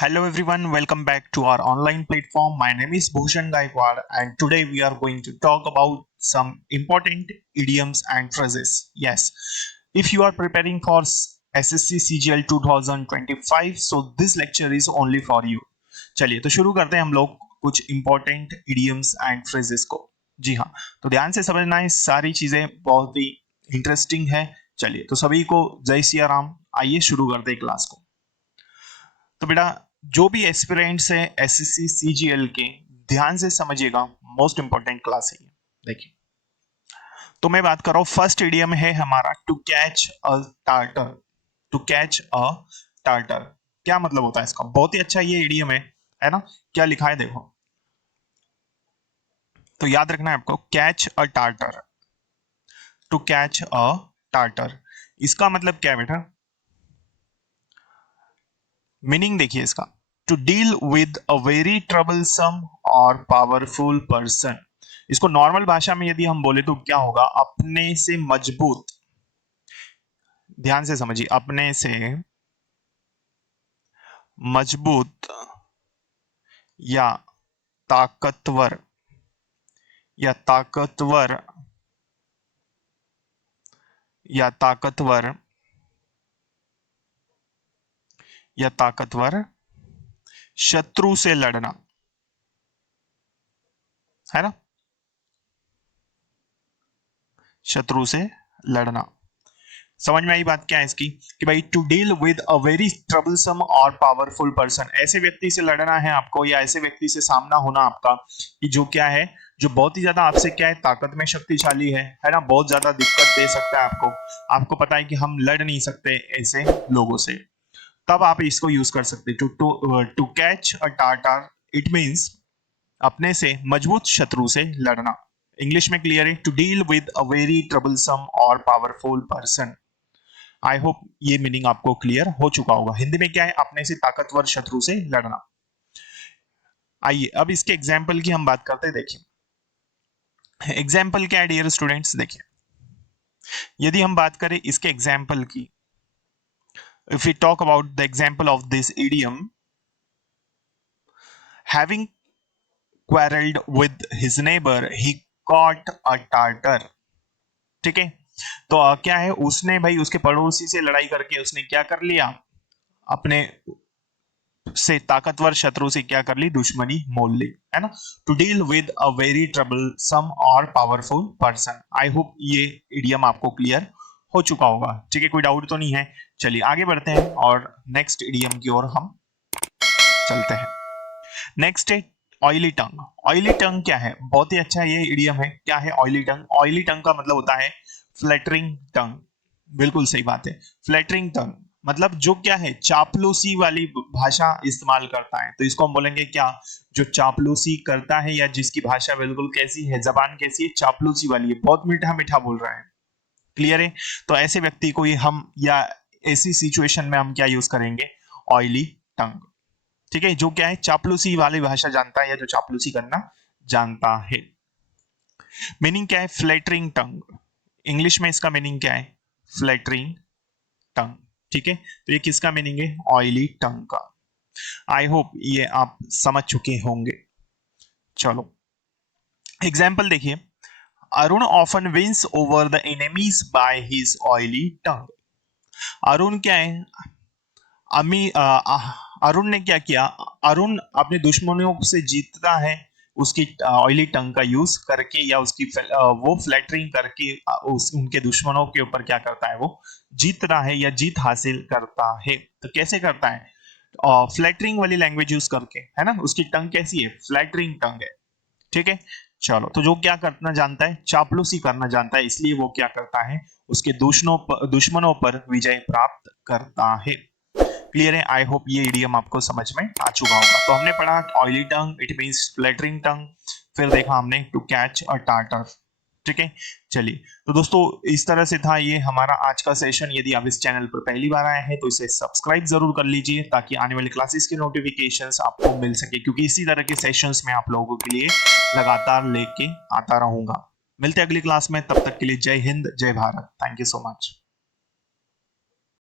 Hello everyone, welcome back to our online platform. My name is Bhushan Gaikwad and today we are going to talk about some important idioms and phrases. Yes, if you are preparing for SSC CGL 2025, so this lecture is only for you. चलिए तो शुरू करते हैं हम लोग कुछ important idioms and phrases को. जी हाँ, तो ध्यान से समझना है, सारी चीजें बहुत ही इंटरेस्टिंग है. चलिए तो सभी को जय सिया राम. आइए शुरू करते हैं क्लास को. तो बेटा जो भी एस्पिरेंट्स है एसएससी सीजीएल के, ध्यान से समझिएगा, मोस्ट इंपॉर्टेंट क्लास है ये. देखिए तो मैं बात कर रहा हूं, फर्स्ट इडियम है हमारा to catch a tartar. To catch a tartar क्या मतलब होता है इसका? बहुत ही अच्छा ये इडियम है ना. क्या लिखा है देखो, तो याद रखना है आपको, catch a tartar. To catch a tartar इसका मतलब क्या है बेटा? मीनिंग देखिए इसका, to deal with a very troublesome और पावरफुल पर्सन. इसको नॉर्मल भाषा में यदि हम बोले तो क्या होगा? अपने से मजबूत. ध्यान से समझिए, अपने से मजबूत या ताकतवर या ताकतवर या ताकतवर या ताकतवर शत्रु से लड़ना, है ना. शत्रु से लड़ना. समझ में आई बात क्या है इसकी? कि भाई to deal with a very troublesome और पावरफुल पर्सन, ऐसे व्यक्ति से लड़ना है आपको, या ऐसे व्यक्ति से सामना होना आपका कि जो क्या है, जो बहुत ही ज्यादा आपसे क्या है, ताकत में शक्तिशाली है ना. बहुत ज्यादा दिक्कत दे सकता है आपको. आपको पता है कि हम लड़ नहीं सकते ऐसे लोगों से, तब आप इसको यूज कर सकते. To catch a tartar it means अपने से मजबूत शत्रु से लड़ना. इंग्लिश में क्लियर है, to deal with a very troublesome और पावरफुल पर्सन. आई होप ये मीनिंग आपको क्लियर हो चुका होगा. हिंदी में क्या है? अपने से ताकतवर शत्रु से लड़ना. आइए अब इसके एग्जाम्पल की हम बात करते हैं. देखिए एग्जाम्पल क्या है डियर स्टूडेंट्स, देखिए यदि हम बात करें इसके एग्जाम्पल की, if we talk about the example of this idiom, having quarreled with his neighbor he caught a tartar. ठीक है, तो क्या है, उसने भाई उसके पड़ोसी से लड़ाई करके उसने क्या कर लिया? अपने से ताकतवर शत्रु से क्या कर ली? दुश्मनी मोल ली, है ना. To deal with a very troublesome और पावरफुल पर्सन. आई होप ये इडियम आपको क्लियर हो चुका होगा. ठीक है, कोई डाउट तो नहीं है. चलिए आगे बढ़ते हैं और नेक्स्ट इडियम की ओर हम चलते हैं. नेक्स्ट है ऑयली टंग. ऑयली टंग क्या है? बहुत ही अच्छा ये इडियम है. क्या है ऑयली टंग? ऑयली टंग का मतलब होता है फ्लैटरिंग टंग. बिल्कुल सही बात है, फ्लैटरिंग टंग मतलब जो क्या है, चापलूसी वाली भाषा इस्तेमाल करता है. तो इसको हम बोलेंगे क्या? जो चापलूसी करता है, या जिसकी भाषा बिल्कुल कैसी है, जबान कैसी है, चापलूसी वाली है, बहुत मीठा मीठा बोल रहा है. क्लियर है? तो ऐसे व्यक्ति को हम, या ऐसी सिचुएशन में हम क्या यूज करेंगे? ऑयली टंग. ठीक है, जो क्या है, चापलूसी वाली भाषा जानता है, या जो चापलूसी करना जानता है. मीनिंग क्या है? फ्लैटरिंग टंग. इंग्लिश में इसका मीनिंग क्या है? फ्लैटरिंग टंग. ठीक है, तो ये किसका मीनिंग है? ऑयली टंग का. आई होप ये आप समझ चुके होंगे. चलो एग्जाम्पल देखिए, Arun often wins over the enemies by his oily tongue. Arun क्या है? अरुण ने क्या किया? अरुण अपने दुश्मनों से जीतता है उसकी ऑयली टंग का यूज करके, या उसकी वो फ्लैटरिंग करके उनके दुश्मनों के ऊपर क्या करता है? वो जीतता है या जीत हासिल करता है. तो कैसे करता है? फ्लैटरिंग वाली लैंग्वेज यूज करके, है ना. उसकी टंग कैसी है? फ्लैटरिंग टंग है. ठीक है, चलो तो जो क्या करना जानता है? चापलूसी करना जानता है, इसलिए वो क्या करता है? उसके दुश्मनों पर विजय प्राप्त करता है. क्लियर है? आई होप ये इडियम आपको समझ में आ चुका होगा. तो हमने पढ़ा oily tongue it means flattering tongue, फिर देखा हमने टू कैच अ टार्टर. ठीक है, चलिए तो दोस्तों इस तरह से था ये हमारा आज का सेशन. यदि आप इस चैनल पर पहली बार आए हैं तो इसे सब्सक्राइब जरूर कर लीजिए, ताकि आने वाली क्लासेस के नोटिफिकेशंस आपको मिल सके, क्योंकि इसी तरह के सेशंस में आप लोगों के लिए लगातार लेके आता रहूंगा. मिलते हैं अगली क्लास में, तब तक के लिए जय हिंद, जय Bharat. Thank you so much.